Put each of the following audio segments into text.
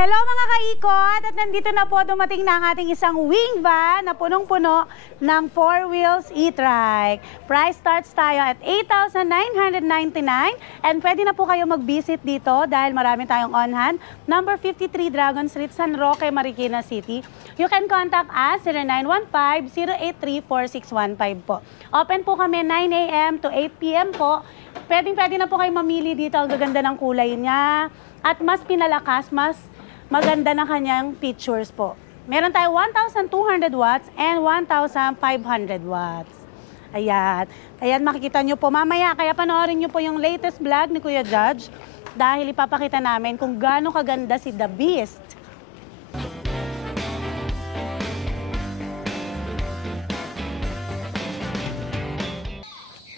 Hello mga kaikot! At nandito na po dumating na ang ating isang wing van na punong-puno ng 4 wheels e-trike. Price starts tayo at 8,999 and pwede na po kayo mag-visit dito dahil marami tayong on hand. Number 53 Dragon Street, San Roque, Marikina City. You can contact us 0915-083-4615 po. Open po kami 9 a.m. to 8 p.m. po. Pwede na po kayo mamili dito. Ang gaganda ng kulay niya. At mas pinalakas, mas maganda na kanyang features po. Meron tayo 1,200 watts and 1,500 watts. Ayan. Ayan, makikita nyo po mamaya. Kaya panoorin nyo po yung latest vlog ni Kuya Judge dahil ipapakita namin kung gaano kaganda si The Beast.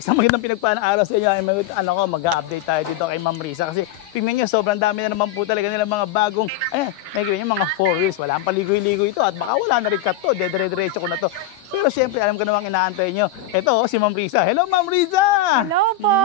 Isang magandang pinagpanaaraw sa inyo ay mag-update tayo dito kay Ma'am Risa kasi tingnan nyo, sobrang dami na naman po talaga nilang mga bagong, ayan, nakikita nyo mga 4 wheels, wala ang paligoy-ligoy ito at baka wala na rin cut to, dire-diretso ko na to. Pero siyempre, alam ko namang inaantay nyo. Ito, si Ma'am Risa. Hello, Ma'am Risa! Hello po!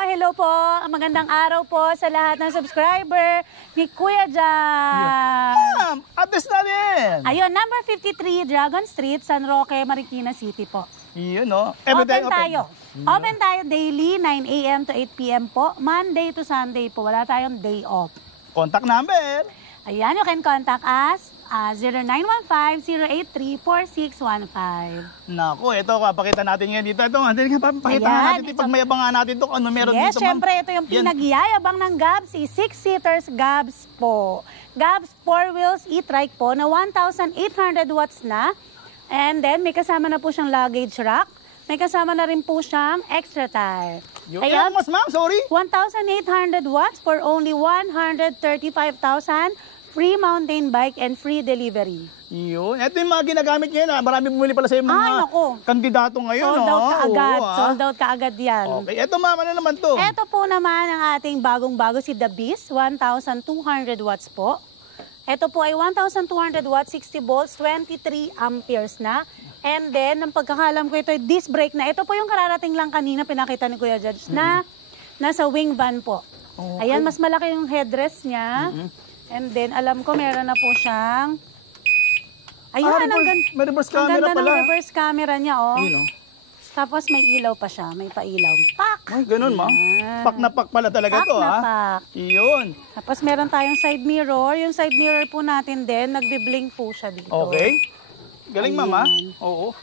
Hello po! Magandang araw po sa lahat ng subscriber ni Kuya Jam. Ma'am, address natin! Ayun, number 53 Dragon Street, San Roque, Marikina City po. Yun, no? Everyday open tayo. Open tayo daily, 9 a.m. to 8 p.m. po. Monday to Sunday po. Wala tayong day off. Contact number. Ayan, you can contact us. 0915-083-4615. Naku, ito, papakita natin ngayon dito. Ito, papakita natin dito. Pag mayabangan natin ito, ano meron yes, dito, ma'am? Yes, syempre, ito yung pinagyayabang ng Gabs, 6-seaters Gabs po. Gabs 4 wheels e-trike po na 1,800 watts na. And then, may kasama na po siyang luggage rack. May kasama na rin po siyang extra tire. Ayan, mas ma'am, sorry. 1,800 watts for only 135,000. Free mountain bike and free delivery. Yun. Ito yung mga ginagamit ngayon. Marami bumili pala sa yung mga kandidato ngayon. Sold out kaagad. Sold out kaagad yan. Okay. Ito ma'am, ano naman to? Ito po naman ang ating bagong-bago si The Beast. 1,200 watts po. Ito po ay 1,200 watts, 60 volts, 23 amperes na. And then, ang pagkakalam ko ito ay disc brake na. Ito po yung kararating lang kanina pinakita ni Kuya Judge na nasa wing van po. Okay. Ayan, mas malaki yung headrest niya. And then, alam ko, meron na po siyang... Ayun, may reverse camera pala. Ang ganda ng reverse camera niya, oh. Ayun, oh. Tapos may ilaw pa siya, may pailaw. Pak! Ay, ganun, ma'am. Pak na pak pala talaga to, ha? Pak na pak. Iyon. Tapos meron tayong side mirror. Yung side mirror po natin din, nagbi-blink po siya dito. Okay. Galing, ma'am, ha? Oo.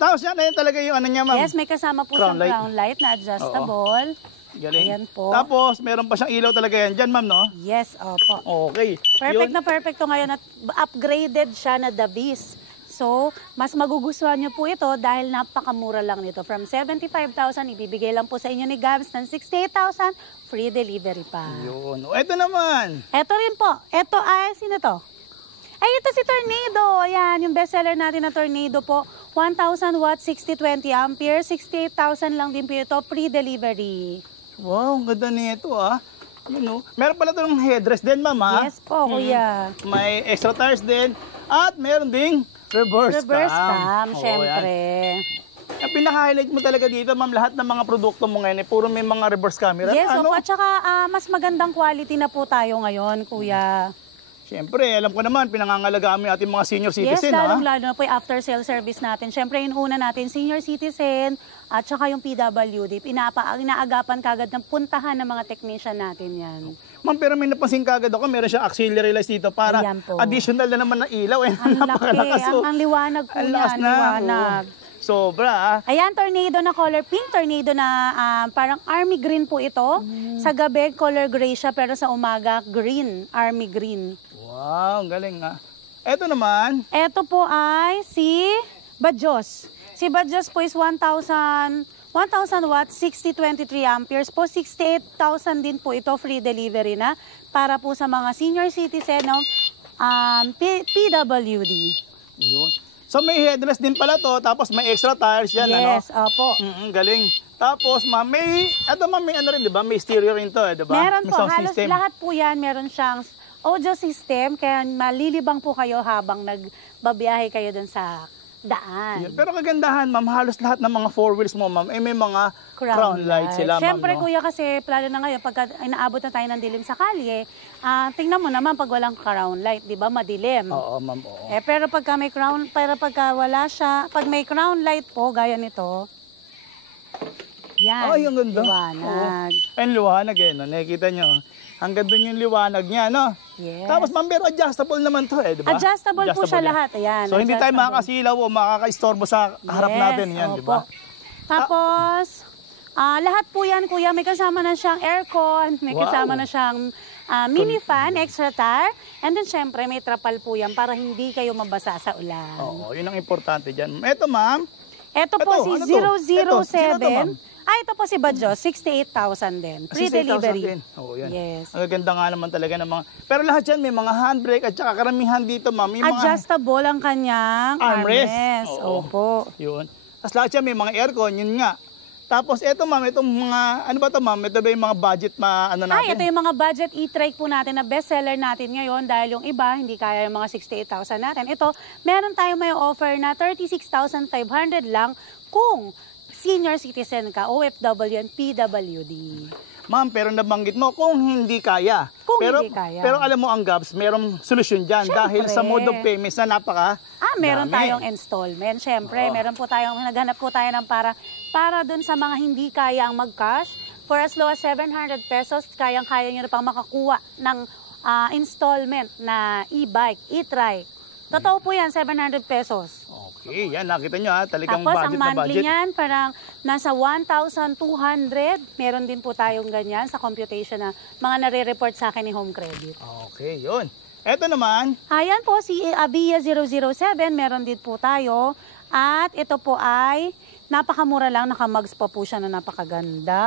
Tapos yan, ayun talaga yung ano niya, ma'am. Yes, may kasama po siyang crown light na adjustable. Galing. Ayan po. Tapos, meron pa siyang ilaw talaga yan dyan, ma'am, no? Yes, opo. Okay. Perfect na perfect to ngayon at upgraded siya na The Beast. So, mas magugustuhan niyo po ito dahil napakamura lang nito. From 75,000, ibibigay lang po sa inyo ni Gabs ng 68,000, free delivery pa. Yun. O, ito naman. Ito rin po. Ito ay, sino to? Ay, ito si Tornado. Ayan, yung bestseller natin na Tornado po. 1,000 watts, 60-20 amperes, 68,000 lang din po ito, free delivery. Wow, ang ganda nito, ah. You know, meron pala itong headrest din, ma'am, ha? Yes po, kuya. May extra tires din. At meron ding reverse cam, syempre. Ang pinaka-highlight mo talaga dito, ma'am, lahat ng mga produkto mo ngayon, puro may mga reverse camera. Yes, opo. At saka mas magandang quality na po tayo ngayon, kuya. Siyempre, alam ko naman, pinangangalagaan mo yung ating mga senior citizen, yes, lalong-lalo na po yung after-sale service natin. Siyempre, yung una natin, senior citizen, at saka yung PWD, inaagapan kagad ng puntahan ng mga technician natin yan. Ma'am, pero may napansin kagad ako, meron siyang auxiliary lights dito para additional na naman na ilaw. Ang laki, ang liwanag po niya, ang liwanag. Sobra, Ayan, Tornado na color pink, Tornado na parang army green po ito. Sa gabi, color gray siya, pero sa umaga, green, army green. Wow, galing nga. Ito naman. Ito po ay si Bajos. Si Bajos po is 1,000 watts, 60-23 amperes po. 68,000 din po ito, free delivery na. Para po sa mga senior citizen ng PWD. Yun. So may headrest din pala to, tapos may extra tires yan, yes, opo. Galing. Tapos, ma'am, may ano rin, di ba? May stereo rin to, di ba? Meron po, halos lahat po yan, meron siyang audio system, kaya malilibang po kayo habang nagbabiyahe kayo dun sa daan. Yun. Pero kagandahan, ma'am, halos lahat ng mga four wheels mo, ma'am, may mga crown lights sila, ma'am. Siyempre, No? kuya, kasi lalo na ngayon, pagka inaabot na tayo ng dilim sa kalye, tingnan mo naman pag walang crown light, di ba, madilim. Oo, ma'am, oo. Pero pagka may crown, wala siya, pag may crown light po, gaya nito, yan, Ay, ang ganda. liwanag. Ayun, liwanag eh, no? Nakikita nyo. Hanggang doon yung liwanag niya, no? Yes. Tapos, ma'am, pero adjustable naman to eh, di ba? Adjustable po siya yan. lahat, ayan. So, hindi tayo adjustable. makakasilaw o makakaistorbo sa harap Yes, natin yan, di ba? opo. Tapos, lahat po yan, kuya, may kasama na siyang aircon, may Wow. kasama na siyang mini fan, extra tire, and then syempre may trapal po yan para hindi kayo mabasa sa ulan. Oo, yun ang importante dyan. Ito, ma'am. Ito po Ito, si ano to? Ito, sino to, 007. ma'am? Ito po si Badjo, 68,000 din. Free 68,000 delivery. din. Oo, yan. Yes. Ang ganda nga naman talaga ng mga... Pero lahat yan, may mga handbrake at saka karamihan dito, ma'am. May mga Adjustable ang kanyang armrest. Oo. Opo. Yun. Tapos lahat yan, may mga aircon, yun nga. Tapos ito, ma'am, itong mga... Ano ba ito, ma'am? Ito ba yung mga budget ano natin? Ito yung mga budget e-trike po natin na bestseller natin ngayon dahil yung iba, hindi kaya yung mga 68,000 natin. Ito, meron tayong may offer na 36,500 lang kung senior citizen ka, OFW and PWD. Ma'am, pero nabanggit mo kung hindi kaya. Kung pero, hindi kaya. Pero alam mo ang GABS, merong solusyon dyan dahil sa mode of payments na napaka Meron dami. tayong installment. Siyempre, meron po tayong, naghanap po tayo ng para dun sa mga hindi kaya ang mag-cash. For as low as 700 pesos, kayang-kaya nyo na pang makakuha ng installment na e-bike, e-trike. Totoo po yan, 700 pesos. Okay, yan, nakita nyo ha, talagang Tapos, budget ang na monthly budget. niyan, parang nasa 1,200. Meron din po tayong ganyan sa computation na mga nare-report sa akin ni Home Credit. Okay, yun. Ito naman, Ayan po, si Avia 007, meron din po tayo. At ito po ay napakamura lang, nakamags pa po siya na napakaganda.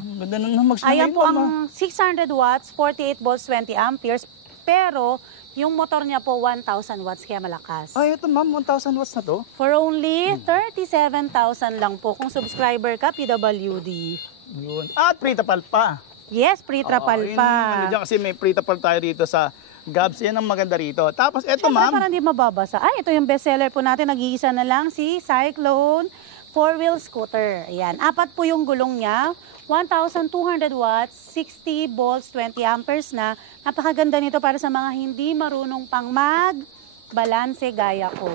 ang ganda nung Ayan po ma'am. ang 600 watts, 48 volts, 20 amperes. Pero yung motor niya po 1,000 watts, kaya malakas. Ay, ito ma'am, 1,000 watts na to. For only 37,000 lang po kung subscriber ka, PWD. Yun. At pre-tapal pa. Yes, pre-trapal Oo, yun, pa. Ano dyan, kasi may pre-tapal tayo rito sa GABS. Yan ang maganda rito. Tapos ito Siyempre, ma'am, parang hindi mababasa. Ito yung bestseller po natin. Nag-iisa na lang si Cyclone 4-wheel scooter. Ayan. 4 po yung gulong niya. 1,200 watts, 60 volts, 20 amperes na. Napakaganda nito para sa mga hindi marunong pang mag-balanse gaya ko.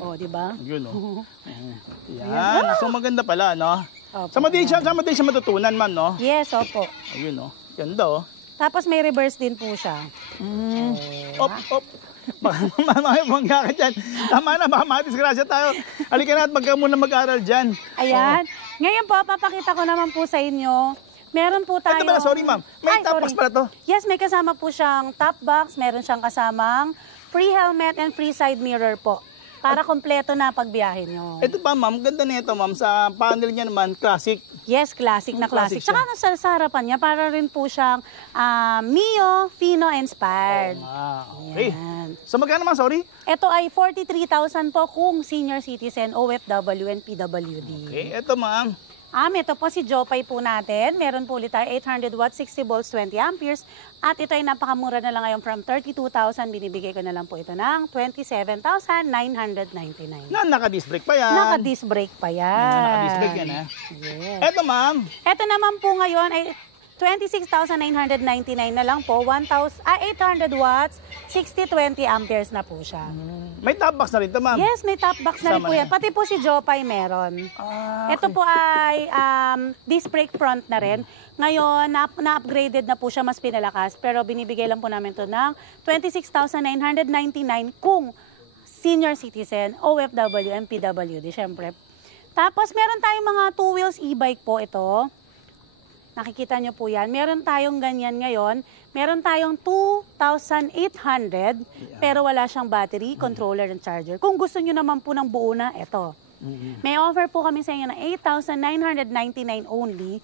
O, di ba? yun o. Yan. So maganda pala, no? Opo, Sa madali siya matutunan, ma'am, no? Yes, opo. Ayun, no? Ganda, oh. Tapos may reverse din po siya. Op. Mamaya ka dyan. Tama na, baka madisgrasya tayo. Halika na at muna mag-aral dyan. Ayan. Ngayon po, papakita ko naman po sa inyo. Meron po tayo. Ito pala, sorry ma'am. May top box pala to. Yes, may kasama po siyang top box. Meron siyang kasamang free helmet and free side mirror po. Para kompleto na pagbiyahe nyo. Ito pa, ma'am. Ganda nito, ma'am. Sa panel niya naman, classic. Yes, classic na classic. Classic siya. Tsaka sa harapan niya, para rin po siyang Mio Fino inspired. Okay. Yan. So magkano ma'am, sorry? Ito ay 43,000 po kung senior citizen, OFW and PWD. Okay, ito ma'am. Ito po si Jopay po natin. Meron po ulit tayo 800 watts, 60 volts, 20 amperes. At ito ay napakamura na lang ngayon from 32,000. Binibigay ko na lang po ito ng 27,999. Naka-disc brake pa yan. Naka-disc brake pa yan. Naka-disc brake yan, ha? Yes. Ito ma'am. Ito naman po ngayon ay 26,999 na lang po. 800 watts, 60-20 amperes na po siya. May top box na rin ito, ma'am. Yes, may top box na rin Sama po na yan. Pati po si Jopay meron. Ito po ay disc brake front na rin. Ngayon, na-upgraded na po siya, mas pinalakas. Pero binibigay lang po namin to ng 26,999 kung senior citizen, OFW, and PWD, syempre. Tapos, meron tayong mga 2 wheels e-bike po ito. Nakikita nyo po yan. Meron tayong ganyan ngayon. Meron tayong 2,800, pero wala siyang battery, controller, and charger. Kung gusto nyo naman po ng buo na, ito. May offer po kami sa inyo na 8,999 only.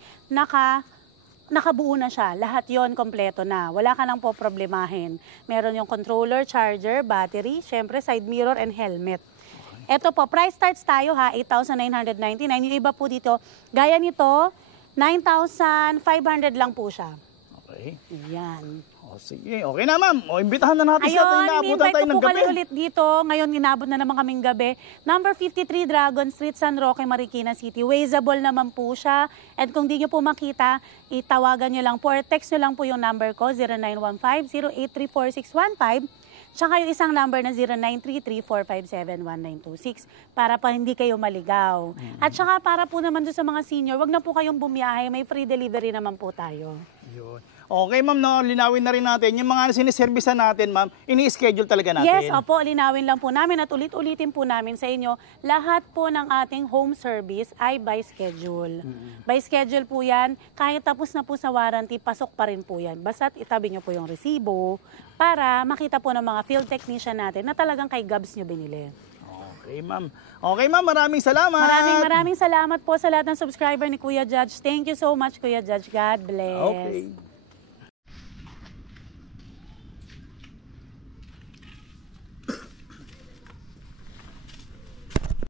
Nakabuo na siya. Lahat yon kompleto na. Wala ka nang po problemahin. Meron yung controller, charger, battery, syempre side mirror, and helmet. Ito po, price starts tayo ha, 8,999. Yung iba po dito, gaya nito, 9,500 lang po siya. Okay. Yan. O sige, okay na ma'am. O imbitahan na natin siya. Ayun, Naabutan ini-invite tayo ko ng po kayo gabi. ulit dito. Ngayon, inabot na naman kaming gabi. Number 53 Dragon Street, San Roque, Marikina City. Wazeable naman po siya. And kung di nyo po makita, itawagan nyo lang po or text nyo lang po yung number ko, 0915-0834615. Tsaka yung isang number na 0933-457-1926 para pa hindi kayo maligaw. At tsaka para po naman doon sa mga senior, wag na po kayong bumiyahe, may free delivery naman po tayo. Yun. Okay ma'am, no, linawin na rin natin. Yung mga siniservisan natin ma'am, ini-schedule talaga natin. Yes, opo, linawin lang po namin at ulit-ulitin po namin sa inyo, lahat po ng ating home service ay by schedule. By schedule po yan, kahit tapos na po sa warranty, pasok pa rin po yan. Basta't itabi nyo po yung resibo para makita po ng mga field technician natin na talagang kay Gabs nyo binili. Okay ma'am. Okay ma'am, maraming salamat. Maraming salamat po sa lahat ng subscriber ni Kuya Judge. Thank you so much, Kuya Judge. God bless. Okay.